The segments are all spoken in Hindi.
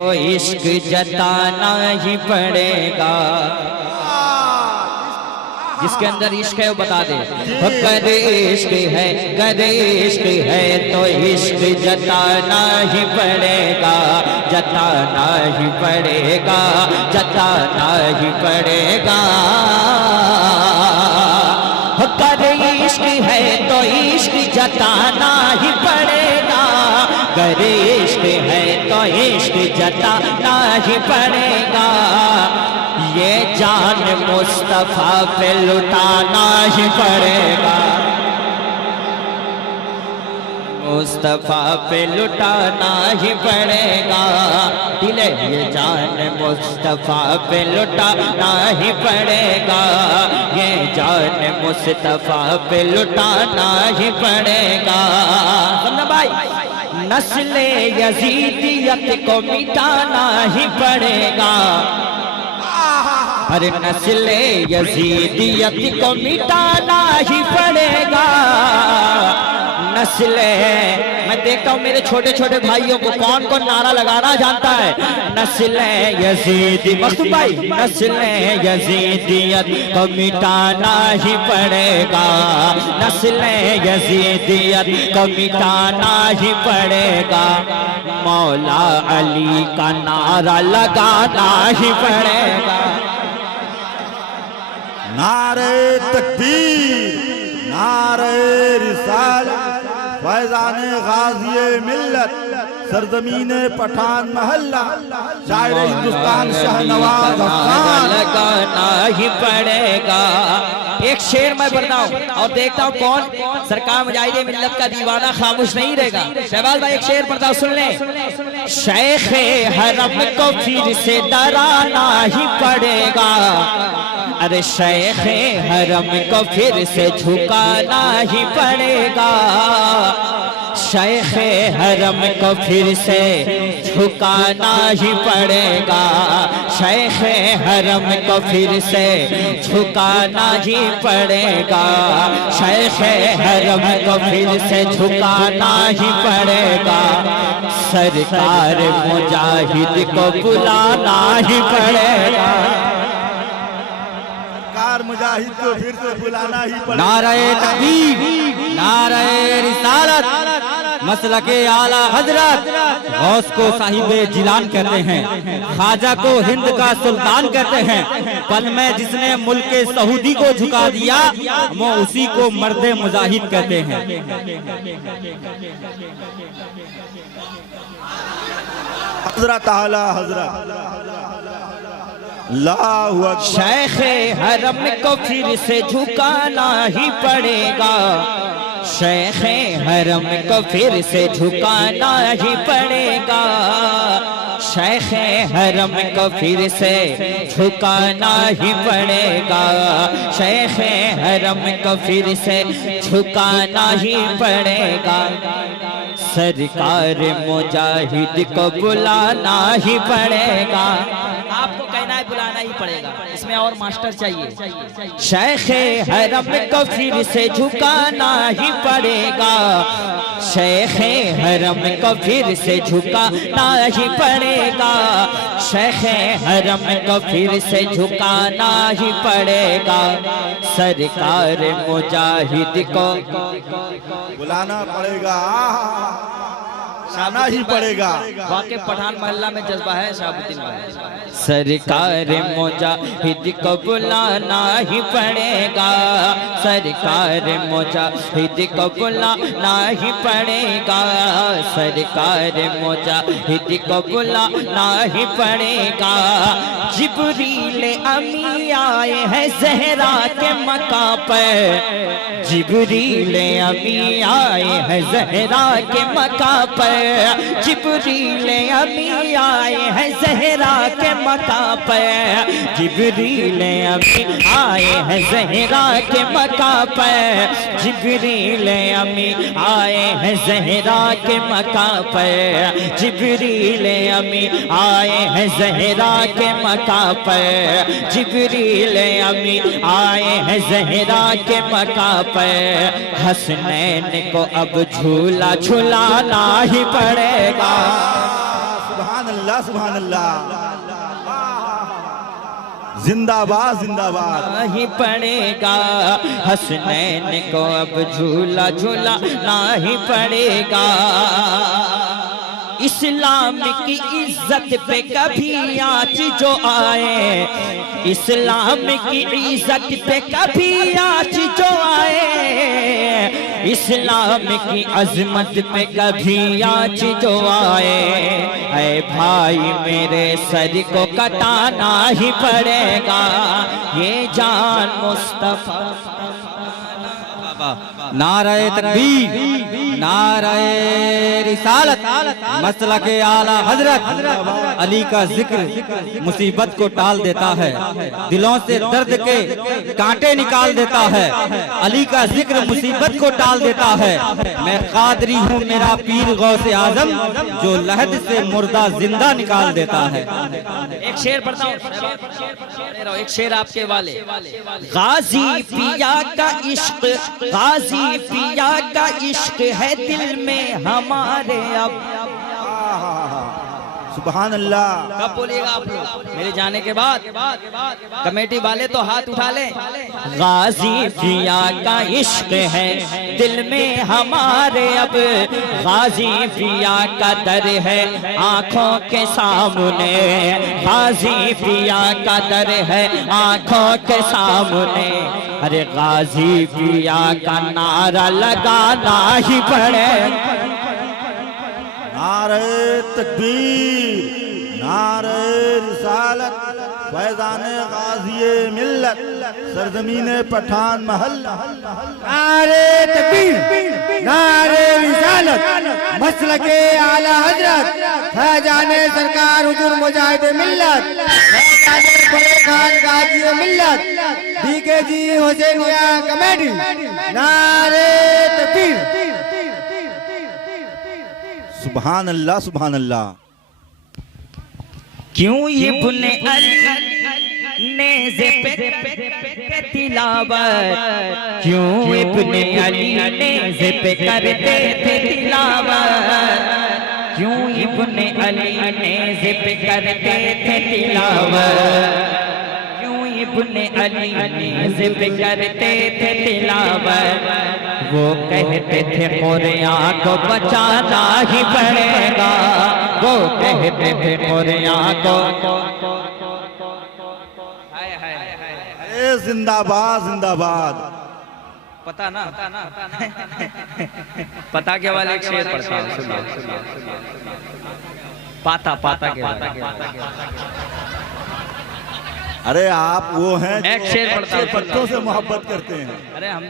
तो इश्क जताना ही पड़ेगा। जिसके अंदर इश्क है वो बता दे। गर इश्क है तो इश्क जताना ही पड़ेगा, जताना ही पड़ेगा, जताना ही पड़ेगा। गर इश्क है तो इश्क जताना ही पड़ेगा, गर इश्क है तो इश्क जताना ही पड़ेगा। ये जान मुस्तफा पे लुटाना ही पड़ेगा, मुस्तफा पे लुटाना ही पड़ेगा। दिले ये जान मुस्तफा पे लुटाना ही पड़ेगा, ये जान मुस्तफा पे लुटाना ही पड़ेगा। सुनना भाई, नस्ले यजीदियत को मिटाना ही पड़ेगा, अरे नस्ले यजीदियत को मिटाना ही पड़ेगा। नस्ले, मैं देखता हूँ मेरे छोटे छोटे भाइयों को कौन कौन नारा लगाना जानता है। नस्ले यजीदी, मखदूम भाई, नस्ले यजीदियत को मिटाना ही पड़ेगा, नस्ले यजीदियत को मिटाना ही पड़ेगा। मौला अली का नारा लगाना ही पड़ेगा। नारे तकबीर, नारे रिसालत, फैज़ाने गाज़िए मिल्लत, सरज़मीने पठान महल्ला, शायर हिंदुस्तान शाहनवाज़ अफ़गान लगाना ही पड़ेगा। एक शेर मैं पढ़ता हूँ और देखता हूँ कौन सरकार मुजाहिदे मिल्लत का दीवाना खामोश नहीं रहेगा। शहबाज भाई एक शेर पढ़ता हूँ, सुन ले। शेखे हरम को फिर से डराना ही पड़ेगा, अरे शेखे हरम को फिर से झुकाना ही पड़ेगा। शेखे हरम को फिर से झुकाना ही पड़ेगा, शेखे हरम को फिर से झुकाना ही पड़ेगा, शेखे हरम को फिर से झुकाना ही पड़ेगा। सरकार मुजाहिद को बुलाना ही पड़ेगा, मुजाहिद को फिर से बुलाना ही पड़ेगा। नारे तकबीर, नारे रिसालत, मसलके आला हजरत। गौस को साहिबे जिलान कहते हैं, ख्वाजा को हिंद का सुल्तान कहते हैं। पल में जिसने मुल्के सऊदी को झुका दिया, वो उसी को मर्दे मुजाहिद कहते हैं। हजरत आला हजरत शेखे हरम को फिर से झुकाना ही पड़ेगा, शेखे हरम को फिर से झुकाना ही पड़ेगा, शेखे हरम को फिर से झुकाना ही पड़ेगा, शेखे हरम को फिर से झुकाना ही पड़ेगा। सरकार मुजाहिद को बुलाना ही पड़ेगा, आपको कहना है बुलाना ही पड़ेगा, इसमें और मास्टर चाहिए। शेखे हरम को फिर से झुकाना ही पड़ेगा, शेखे हरम को फिर से झुकाना ही पड़ेगा, शेखे हरम को फिर से झुकाना ही पड़ेगा। सरकार मुजाहिद को बुलाना पड़ेगा, शाना ही पड़ेगा। वाकई पठान मोहल्ला में जज्बा है शाहबुद्दीन भाई। सरकार मुजाहिद को बुलाना ही पड़ेगा, सरकार मुजाहिद को बुलाना ही पड़ेगा, सरकार मुजाहिद को बुलाना ही पड़ेगा। जिब्रील अमी आए हैं ज़हरा के मका पर, जिब्रील अमी आए हैं ज़हरा के मका पर, जिब्रील अमी आए हैं ज़हरा के मका पर, जिब्रील अमी आए हैं ज़हरा के मका पर, जिब्रील अमी आए हैं ज़हरा के मका पर, जिब्रील अमी आए हैं ज़हरा के मका पर, जिब्रील अमी आए हैं ज़हरा के मका पर। हसनैन को अब झूला झुलाना ही पड़ेगा, सुभान अल्लाह। अल्लाह सुभान अल्लाह। जिंदाबाद जिंदाबाद। नहीं पड़ेगा हसनैन को अब झूला झूला नहीं पड़ेगा। इस्लाम की इज्जत पे कभी आँच जो आए, इस्लाम की इज्जत पे कभी आँच जो आए, इस्लाम की अजमत पे कभी आँच जो आए, ऐ भाई मेरे सर को कटाना ही पड़ेगा, ये जान मुस्तफा। नारे तकबीर, नारे रिसालत, मसलक आला हजरत। अली का जिक्र मुसीबत को टाल देता है, दिलों से दर्द के कांटे निकाल देता है। अली का जिक्र मुसीबत को टाल देता है। मैं कादरी हूँ, मेरा पीर गौसे आजम, जो लहद से मुर्दा जिंदा निकाल देता है। एक शेर पढ़ता हूँ, एक शेर आपके वाले। गाजी पिया का इश्क, गाजी पिया का इश्क है दिल में हमारे अब। सुभान अल्लाह। कब बोलिएगा आप लोग? मेरे जाने के बाद। कमेटी वाले तो हाथ उठा लें। गाजी पिया का इश्क है दिल में हमारे अब, गाजी पिया का दर है आंखों के सामने, गाजी पिया का दर है आंखों के सामने। अरे गाजी पिया का नारा लगाना ही पड़े। नारे तकबीर, नारे रिसालत, फैजान गाज़िए मिल्लत, सरजमीने पठान महल। नारे तकबीर, नारे रिसालत, मसलके आला हजरत, फैजाने सरकार हुजूर मुजाहिद मिल्लत, फैजाने बड़े खान गाज़ी मिल्लत, बीकेजी हुसैनिया कमेटी। नारे तकबीर। सुभान अल्लाह सुभान अल्लाह। क्यों इब्ने अली नेज़े पे तिलावत, क्यों इब्ने अली नेज़े पे करते थे तिलावत, क्यों इब्ने अली नेज़े पे करते थे तिलावत, क्यों इब्ने अली नेज़े पे करते थे तिलावत। वो कहते थे कुरान को बचाना ही पड़ेगा, वो कहते थे कुरान को। अरे जिंदाबाद जिंदाबाद। पता ना पता के वाले एक शेर पढ़ता हूं, सुनो। पाता पाता के वाले। अरे आप वो हैं एक शेर पढ़ता हूं, पत्तों से मोहब्बत करते हैं। अरे हम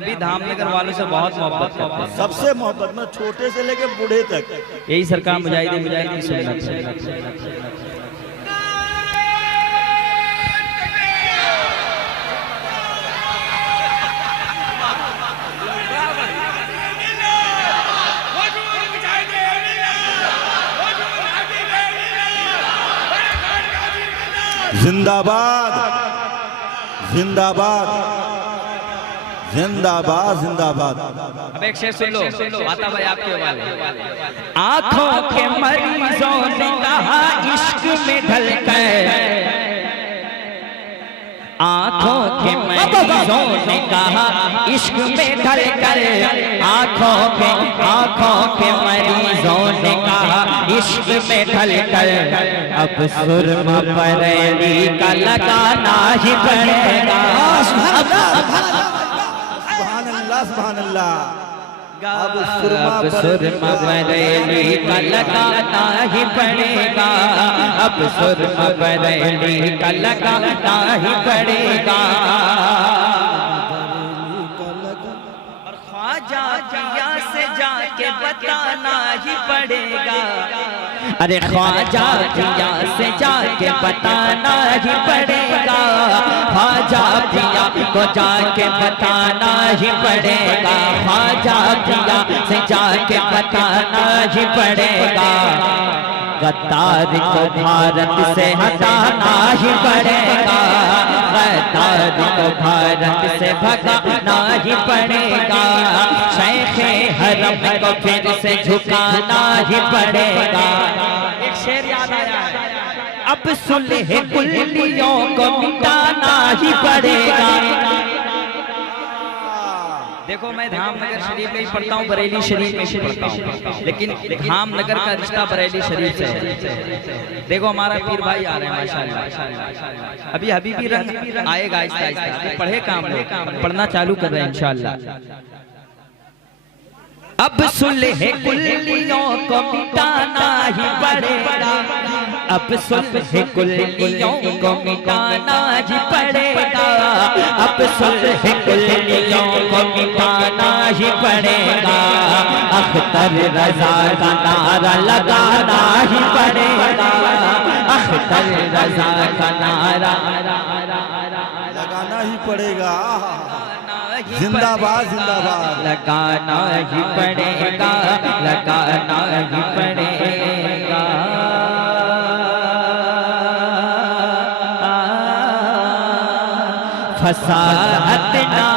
भी धामनगर वालों से बहुत मोहब्बत करते हैं। सबसे मोहब्बत में, छोटे से लेके बूढ़े तक। यही सरकार मुजाहिदीन की सुन्नत। जिंदाबाद जिंदाबाद जिंदाबाद जिंदाबाद। अब एक शेर सुन लो, आता भाई आपके वाले। आंखों के मरीजों ने कहा इश्क में ढलकर, आंखों के मरीजों ने कहा इश्क में ढलकर, आंखों के मरीजों ने कहा इश्क में ढलकर, अब सुरमा बरेली का लगाना ही पड़ेगा। सुभान अल्लाह सुभान अल्लाह। अब सुरमा बरेली का लगाना ही पड़ेगा, अब सुरमा बरेली का लगाना ही पड़ेगा। और ख्वाजा पिया से जाके बताना ही पड़ेगा, अरे ख्वाजा पिया से जाके बताना ही पड़ेगा, ख्वाजा पिया को जाके बताना ही पड़ेगा, ख्वाजा पिया से जाके बताना ही पड़ेगा। गद्दार को भारत से हटाना ही पड़ेगा, गद्दार को भारत से भगाना ही पड़ेगा, शेखे हरम को फिर से झुकाना ही पड़ेगा। एक शेर याद आया। अब सुलह कुल्लियों को मिटाना ही पड़ेगा। देखो मैं धामनगर शरीफ में ही पढ़ता हूँ, बरेली शरीफ में ही पढ़ता हूँ, लेकिन धामनगर का रिश्ता बरेली शरीफ से है। देखो हमारा पीर भाई आ रहे हैं माशाल्लाह। अभी हबीबी रंग आएगा आहिस्ता आहिस्ता, पढ़े काम पढ़ना चालू कर रहे हैं इंशाल्लाह। अब सुलह कुल्लियों को मिटाना ही पड़ेगा, अब सुलह कुल्लियों को मिटाना ही पड़ेगा, अब सुलह कुल्लियों को मिटाना ही पड़ेगा। अख्तर रजा का नारा लगाना ही पड़ेगा, अख्तर रजा का नारा लगाना ही पड़ेगा। जिंदाबाद जिंदाबाद। लगाना ही पड़ेगा, लगाना ही पड़ेगा। फसाहत ना